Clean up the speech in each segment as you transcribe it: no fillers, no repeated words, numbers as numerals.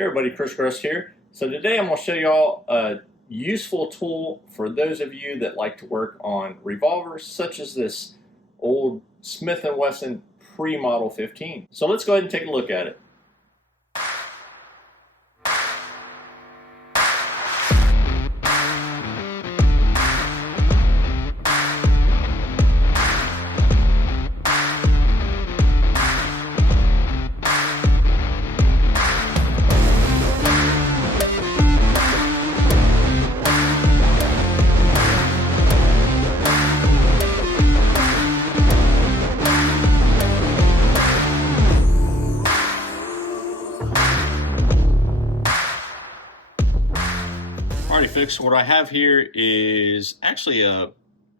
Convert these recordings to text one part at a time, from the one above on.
Hey everybody, Grest here. So today I'm going to show y'all a useful tool for those of you that like to work on revolvers, such as this old Smith & Wesson pre-model 15. So let's go ahead and take a look at it. Alrighty folks, what I have here is actually a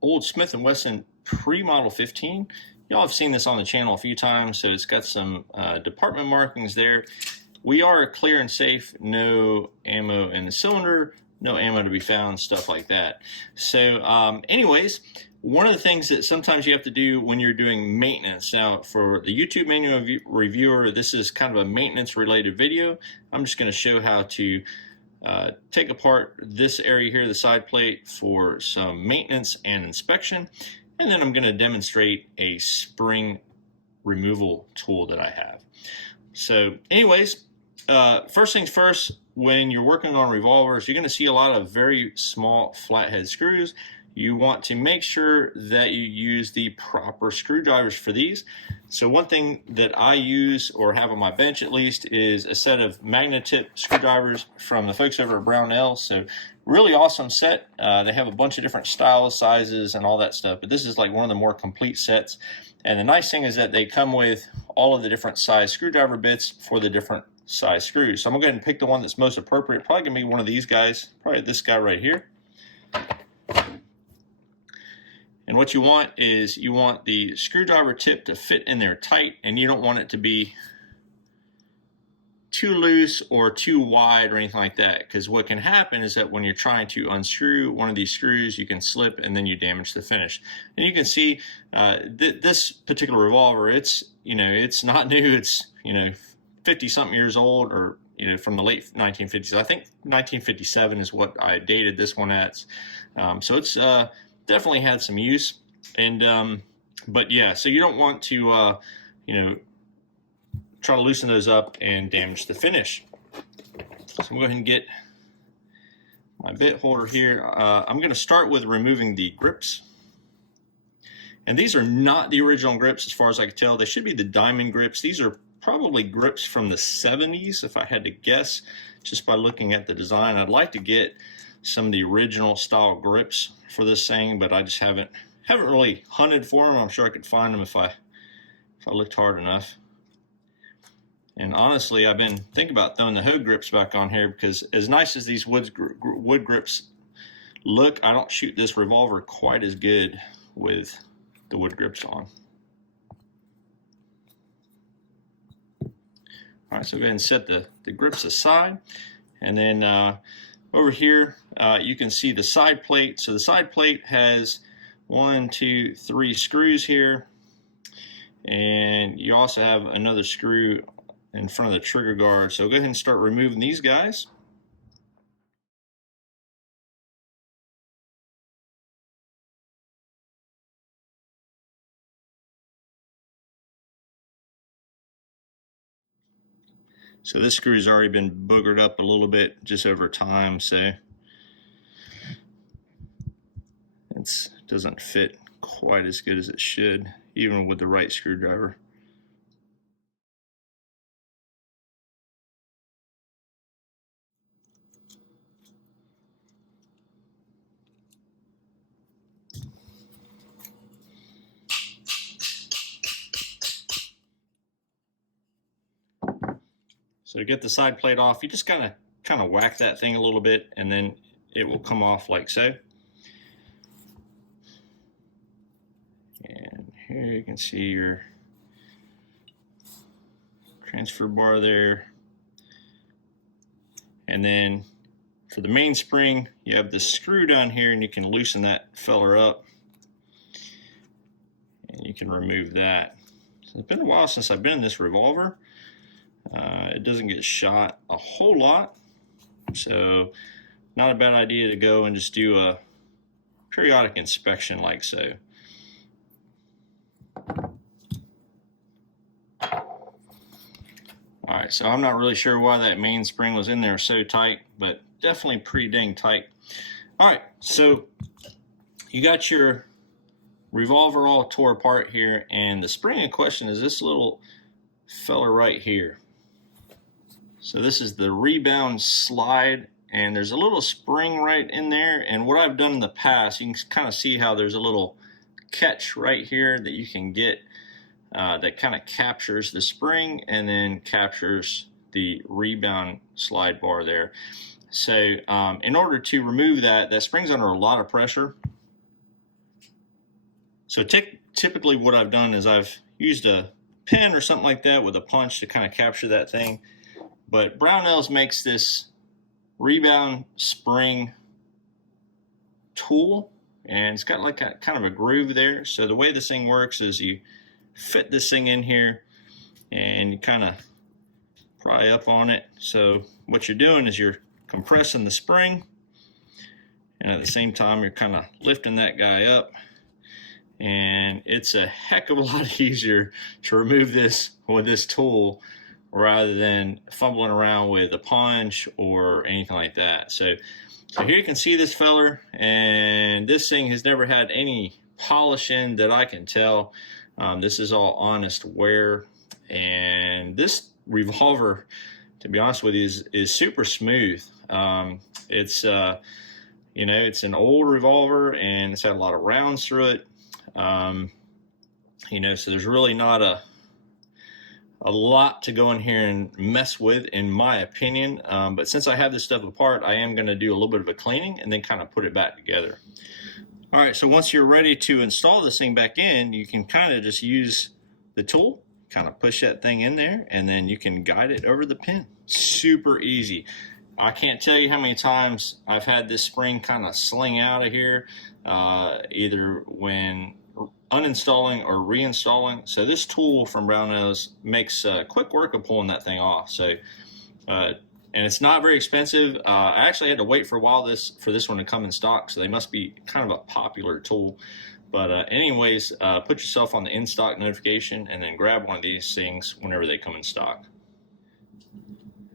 old Smith & Wesson pre-model 15. Y'all have seen this on the channel a few times, so it's got some department markings there. We are clear and safe, no ammo in the cylinder, no ammo to be found, stuff like that. So anyways, one of the things that sometimes you have to do when you're doing maintenance, now for the YouTube manual reviewer, this is kind of a maintenance related video. I'm just going to show how to take apart this area here, the side plate, for some maintenance and inspection, and then I'm going to demonstrate a spring removal tool that I have. So anyways, first things first, when you're working on revolvers, you're going to see a lot of very small flathead screws. You want to make sure that you use the proper screwdrivers for these. So one thing that I use, or have on my bench at least, is a set of magnet tip screwdrivers from the folks over at Brownell. So really awesome set. They have a bunch of different styles, sizes, and all that stuff, but this is like one of the more complete sets. And the nice thing is that they come with all of the different size screwdriver bits for the different size screws. So I'm gonna go ahead and pick the one that's most appropriate. Probably gonna be one of these guys, probably this guy right here. And what you want is you want the screwdriver tip to fit in there tight, and you don't want it to be too loose or too wide or anything like that, because what can happen is that when you're trying to unscrew one of these screws, you can slip and then you damage the finish. And you can see this particular revolver, it's not new, it's 50 something years old, or from the late 1950s. I think 1957 is what I dated this one at. So it's definitely had some use, and but yeah, so you don't want to try to loosen those up and damage the finish. So I'm going to go ahead and get my bit holder here. I'm going to start with removing the grips, and these are not the original grips as far as I can tell. They should be the diamond grips. These are probably grips from the 70s if I had to guess, just by looking at the design. I'd like to get some of the original style grips for this thing, but I just haven't really hunted for them. I'm sure I could find them if I looked hard enough. And honestly, I've been thinking about throwing the hoe grips back on here, because as nice as these wood grips look, I don't shoot this revolver quite as good with the wood grips on. All right, so go ahead and set the grips aside, and then over here, you can see the side plate. So the side plate has 1, 2, 3 screws here, and you also have another screw in front of the trigger guard. So go ahead and start removing these guys. So this screw's already been boogered up a little bit just over time, so it doesn't fit quite as good as it should, even with the right screwdriver. So to get the side plate off, you just kind of whack that thing a little bit, and then it will come off like so. And here you can see your transfer bar there. And then for the mainspring, you have the screw down here, and you can loosen that feller up, and you can remove that. So it's been a while since I've been in this revolver. it doesn't get shot a whole lot. So not a bad idea to go and just do a periodic inspection like so. All right, so I'm not really sure why that mainspring was in there so tight, but definitely pretty dang tight. All right, so you got your revolver all tore apart here, and the spring in question is this little fella right here. So this is the Rebound slide, and there's a little spring right in there, and what I've done in the past, you can kind of see how there's a little catch right here that you can get that kind of captures the spring and then captures the Rebound slide bar there. So in order to remove that, that spring's under a lot of pressure. So typically what I've done is I've used a pen or something like that with a punch to kind of capture that thing. But Brownells makes this Rebound spring tool, and it's got like a kind of a groove there. So the way this thing works is you fit this thing in here and you kind of pry up on it. So what you're doing is you're compressing the spring, and at the same time you're kind of lifting that guy up, and it's a heck of a lot easier to remove this with this tool rather than fumbling around with a punch or anything like that. So here you can see this feller, and this thing has never had any polish in that I can tell. This is all honest wear, and this revolver, to be honest with you, is super smooth. It's you know, it's an old revolver and it's had a lot of rounds through it. You know, so there's really not a lot to go in here and mess with, in my opinion. But since I have this stuff apart, I am going to do a little bit of a cleaning and then kind of put it back together. All right, so once you're ready to install this thing back in, you can kind of just use the tool, kind of push that thing in there, and then you can guide it over the pin. Super easy. I can't tell you how many times I've had this spring kind of sling out of here, either when uninstalling or reinstalling. So this tool from Brownells makes quick work of pulling that thing off. So and it's not very expensive. I actually had to wait for a while for this one to come in stock, so they must be kind of a popular tool. But anyways, put yourself on the in-stock notification and then grab one of these things whenever they come in stock.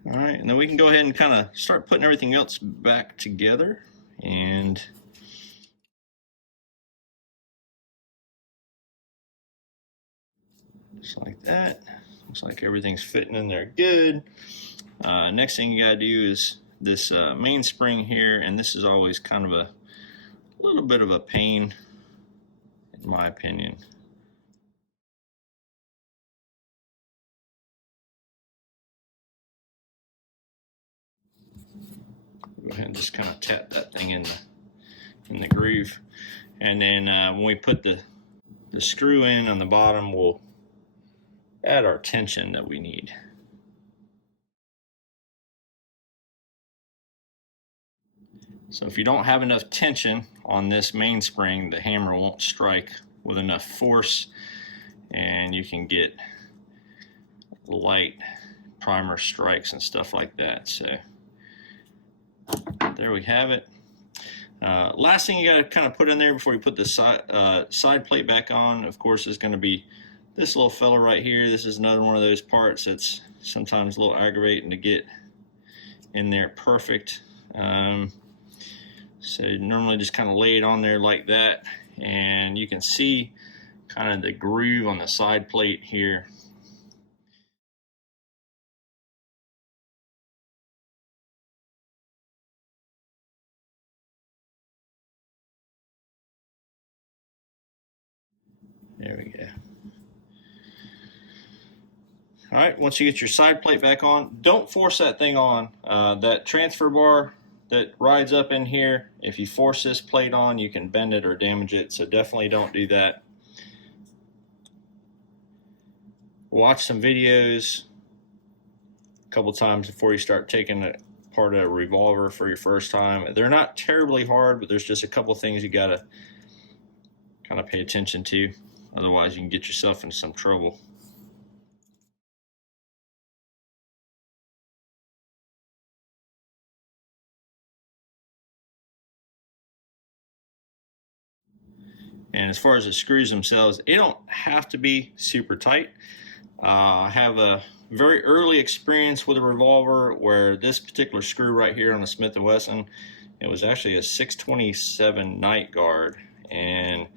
All right, and then we can go ahead and kind of start putting everything else back together. And just like that. Looks like everything's fitting in there good. Next thing you gotta do is this mainspring here, and this is always kind of a little bit of a pain, in my opinion. Go ahead and just kind of tap that thing in the groove, and then when we put the screw in on the bottom, we'll add our tension that we need. So if you don't have enough tension on this mainspring, the hammer won't strike with enough force, and you can get light primer strikes and stuff like that. So there we have it. Last thing you got to kind of put in there before you put the side plate back on, of course, is going to be this little fella right here. This is another one of those parts that's sometimes a little aggravating to get in there perfect. So normally just kind of lay it on there like that, and you can see kind of the groove on the side plate here. There we go. All right, once you get your side plate back on, don't force that thing on. That transfer bar that rides up in here, if you force this plate on, you can bend it or damage it, so definitely don't do that. Watch some videos a couple times before you start taking apart a revolver for your first time. They're not terribly hard, but there's just a couple things you gotta kind of pay attention to, otherwise you can get yourself into some trouble. And as far as the screws themselves, they don't have to be super tight. I have a very early experience with a revolver where this particular screw right here on the Smith Wesson, it was actually a 627 night guard, and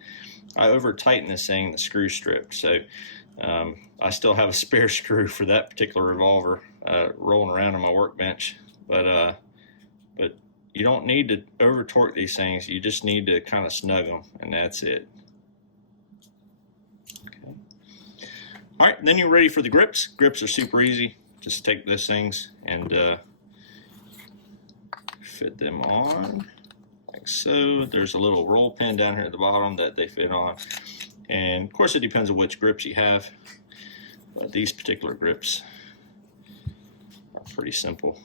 I over tightened this thing, the screw strip. So I still have a spare screw for that particular revolver rolling around on my workbench, but you don't need to over torque these things. You just need to kind of snug them, and that's it. Okay. All right, then you're ready for the grips. Grips are super easy. Just take those things and fit them on like so. There's a little roll pin down here at the bottom that they fit on, and of course it depends on which grips you have, but these particular grips are pretty simple.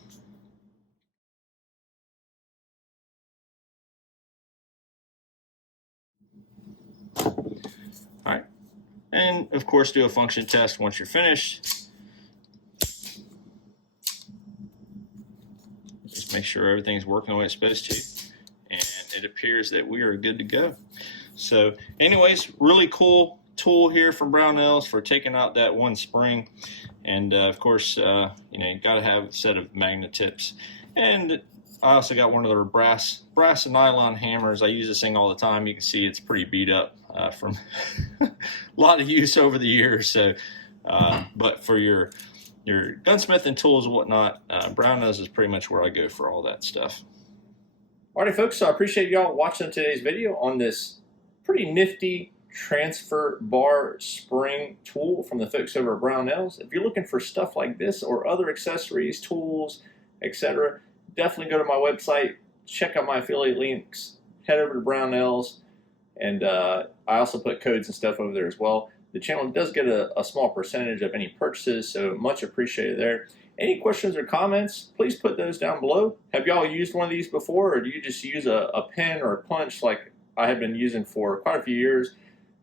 All right, and of course do a function test once you're finished. Just make sure everything's working the way it's supposed to, and it appears that we are good to go. So anyways, really cool tool here from Brownells for taking out that one spring, and of course you know, you got to have a set of magnet tips. And I also got one of their brass and nylon hammers. I use this thing all the time. You can see it's pretty beat up from a lot of use over the years. So, but for your gunsmithing tools and whatnot, Brownells is pretty much where I go for all that stuff. Alrighty, folks. So I appreciate y'all watching today's video on this pretty nifty transfer bar spring tool from the folks over at Brownells. If you're looking for stuff like this or other accessories, tools, etc., definitely go to my website, check out my affiliate links, head over to Brownells, and I also put codes and stuff over there as well. The channel does get a small percentage of any purchases, so much appreciated there. Any questions or comments, please put those down below. Have y'all used one of these before, or do you just use a pen or a punch like I have been using for quite a few years?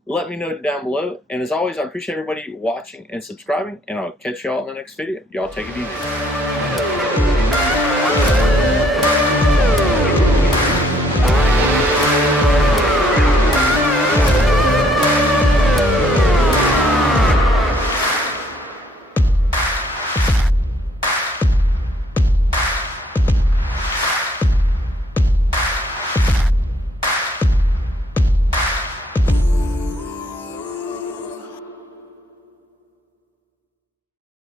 Let me know down below. And as always, I appreciate everybody watching and subscribing, and I'll catch y'all in the next video. Y'all take it easy.